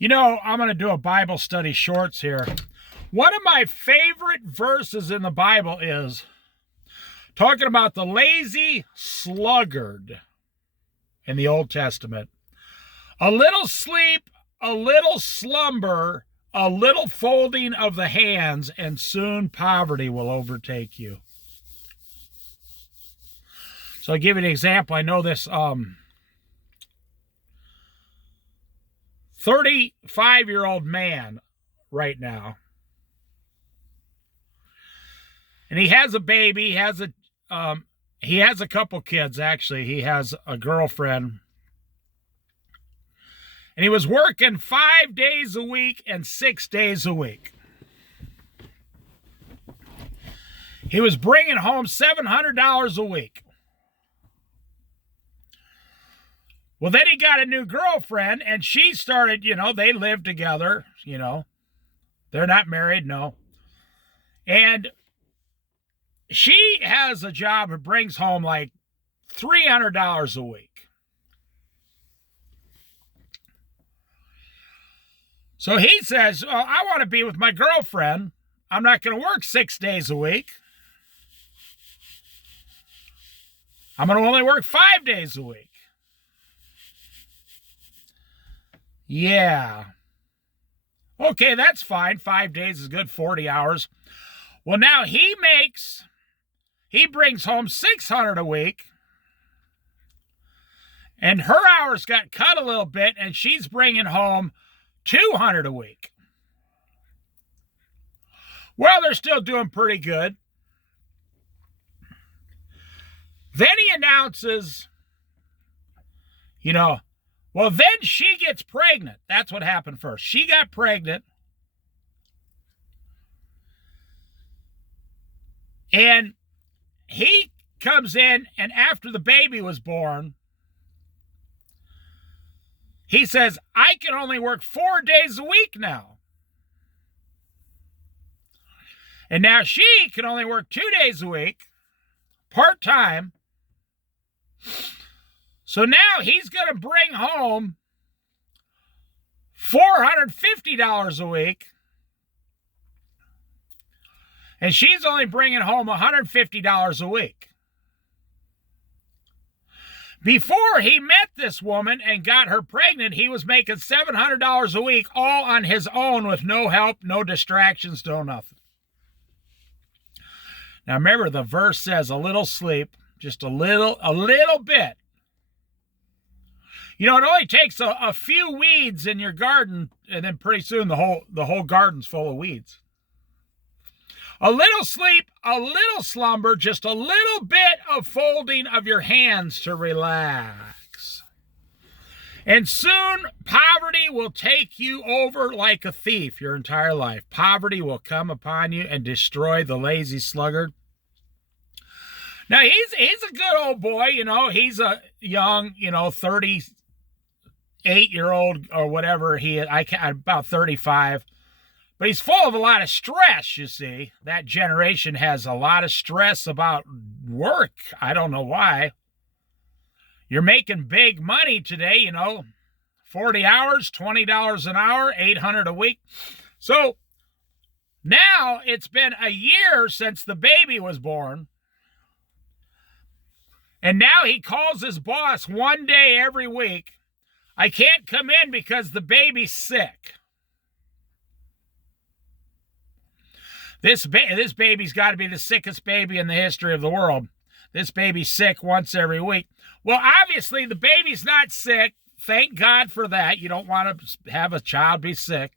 You know, I'm going to do a Bible study shorts here. One of my favorite verses in the Bible is talking about the lazy sluggard in the Old Testament. A little sleep, a little slumber, a little folding of the hands, and soon poverty will overtake you. So I'll give you an example. I know this 35-year-old man right now. And he has a baby. He has a couple kids, actually. He has a girlfriend. And he was working 5 days a week and 6 days a week. He was bringing home $700 a week. Well, then he got a new girlfriend, and she started, they live together, They're not married, no. And she has a job that brings home like $300 a week. So he says, well, I want to be with my girlfriend. I'm not going to work 6 days a week. I'm going to only work 5 days a week. Yeah. Okay, that's fine. 5 days is good, 40 hours. Well, now he brings home $600 a week. And her hours got cut a little bit, and she's bringing home $200 a week. Well, they're still doing pretty good. Then he announces, well, then she gets pregnant. That's what happened first. She got pregnant. And he comes in, and after the baby was born, he says, I can only work 4 days a week now. And now she can only work 2 days a week, part-time. So now he's going to bring home $450 a week. And she's only bringing home $150 a week. Before he met this woman and got her pregnant, he was making $700 a week, all on his own with no help, no distractions, no nothing. Now remember, the verse says a little sleep, just a little bit. It only takes a few weeds in your garden, and then pretty soon the whole garden's full of weeds. A little sleep, a little slumber, just a little bit of folding of your hands to relax. And soon poverty will take you over like a thief your entire life. Poverty will come upon you and destroy the lazy sluggard. Now, he's a good old boy, He's a young, 38-year-old or whatever he is. About 35. But he's full of a lot of stress, you see. That generation has a lot of stress about work. I don't know why. You're making big money today, 40 hours, $20 an hour, $800 a week. So now it's been a year since the baby was born. And now he calls his boss one day every week. I can't come in because the baby's sick. This baby's got to be the sickest baby in the history of the world. This baby's sick once every week. Well, obviously, the baby's not sick. Thank God for that. You don't want to have a child be sick.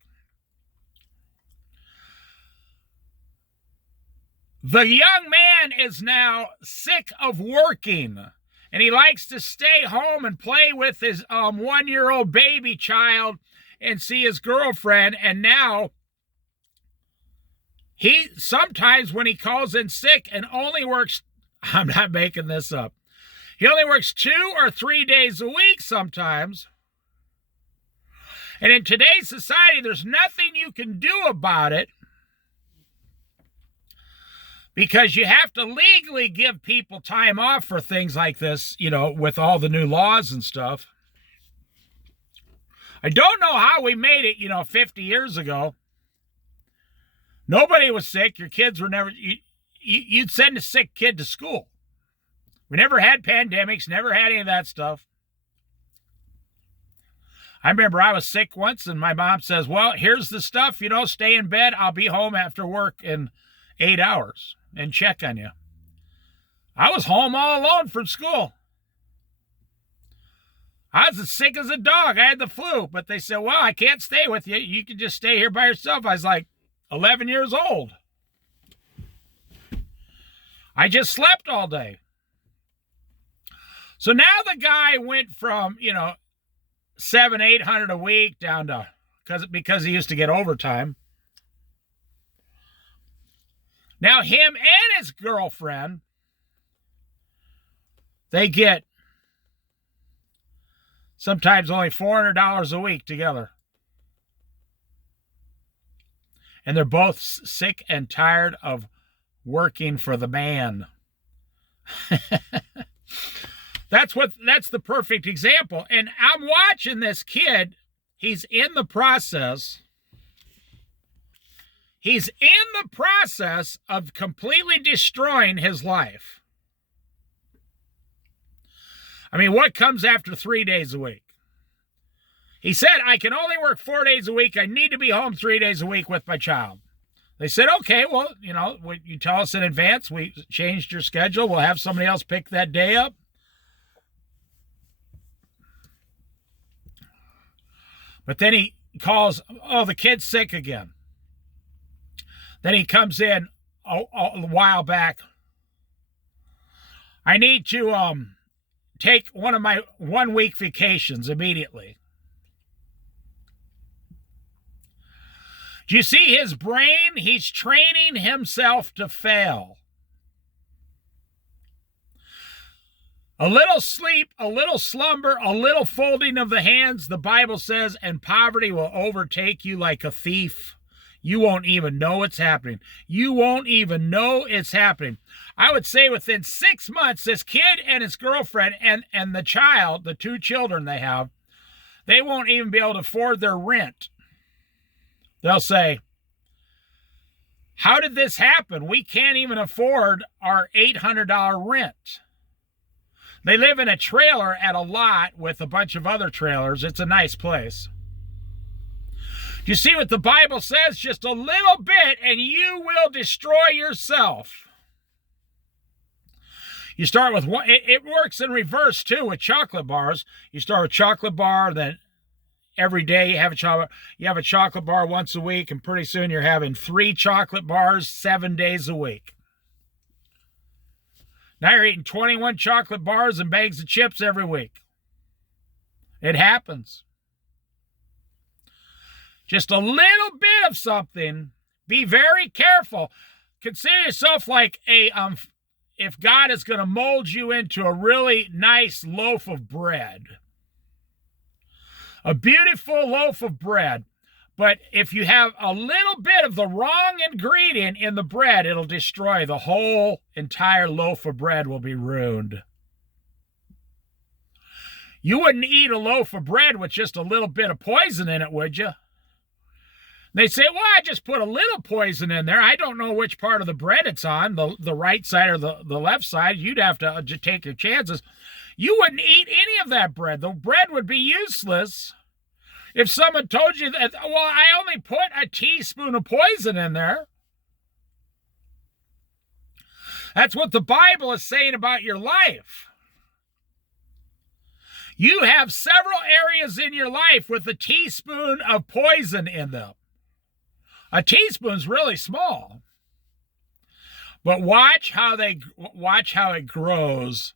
The young man is now sick of working, and he likes to stay home and play with his 1-year-old baby child and see his girlfriend, and now he sometimes, when he calls in sick and only works, I'm not making this up, he only works 2 or 3 days a week sometimes. And in today's society, there's nothing you can do about it because you have to legally give people time off for things like this, with all the new laws and stuff. I don't know how we made it, 50 years ago. Nobody was sick. Your kids were never, you'd send a sick kid to school. We never had pandemics, never had any of that stuff. I remember I was sick once and my mom says, well, here's the stuff, stay in bed. I'll be home after work in 8 hours and check on you. I was home all alone from school. I was as sick as a dog. I had the flu, but they said, well, I can't stay with you. You can just stay here by yourself. I was like 11 years old. I just slept all day. So now the guy went from, $700-800 a week down to, because he used to get overtime. Now him and his girlfriend, they get sometimes only $400 a week together. And they're both sick and tired of working for the man. That's the perfect example. And I'm watching this kid. He's in the process. He's in the process of completely destroying his life. I mean, what comes after 3 days a week? He said, I can only work 4 days a week. I need to be home 3 days a week with my child. They said, okay, well, you tell us in advance. We changed your schedule. We'll have somebody else pick that day up. But then he calls, oh, the kid's sick again. Then he comes in a while back. I need to take one of my 1 week vacations immediately. Do you see his brain? He's training himself to fail. A little sleep, a little slumber, a little folding of the hands, the Bible says, and poverty will overtake you like a thief. You won't even know it's happening. You won't even know it's happening. I would say within 6 months, this kid and his girlfriend and the child, the 2 children they have, they won't even be able to afford their rent. They'll say, how did this happen? We can't even afford our $800 rent. They live in a trailer at a lot with a bunch of other trailers. It's a nice place. Do you see what the Bible says? Just a little bit and you will destroy yourself. You start with one. It works in reverse too with chocolate bars. You start with chocolate bar, then every day you have a chocolate bar once a week, and pretty soon you're having 3 chocolate bars 7 days a week. Now you're eating 21 chocolate bars and bags of chips every week. It happens. Just a little bit of something. Be very careful. Consider yourself like if God is going to mold you into a really nice loaf of bread. A beautiful loaf of bread. But if you have a little bit of the wrong ingredient in the bread, it'll destroy the whole entire loaf of bread will be ruined. You wouldn't eat a loaf of bread with just a little bit of poison in it, would you? They say, well, I just put a little poison in there. I don't know which part of the bread it's on, the right side or the left side. You'd have to take your chances. You wouldn't eat any of that bread. The bread would be useless. If someone told you that, well, I only put a teaspoon of poison in there. That's what the Bible is saying about your life. You have several areas in your life with a teaspoon of poison in them. A teaspoon's really small. But watch how it grows.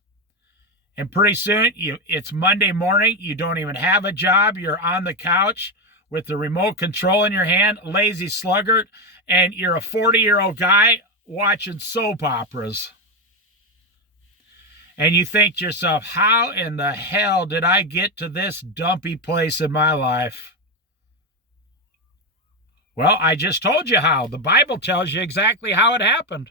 And pretty soon, it's Monday morning. You don't even have a job. You're on the couch with the remote control in your hand, lazy sluggard, and you're a 40-year-old guy watching soap operas. And you think to yourself, how in the hell did I get to this dumpy place in my life? Well, I just told you how. The Bible tells you exactly how it happened.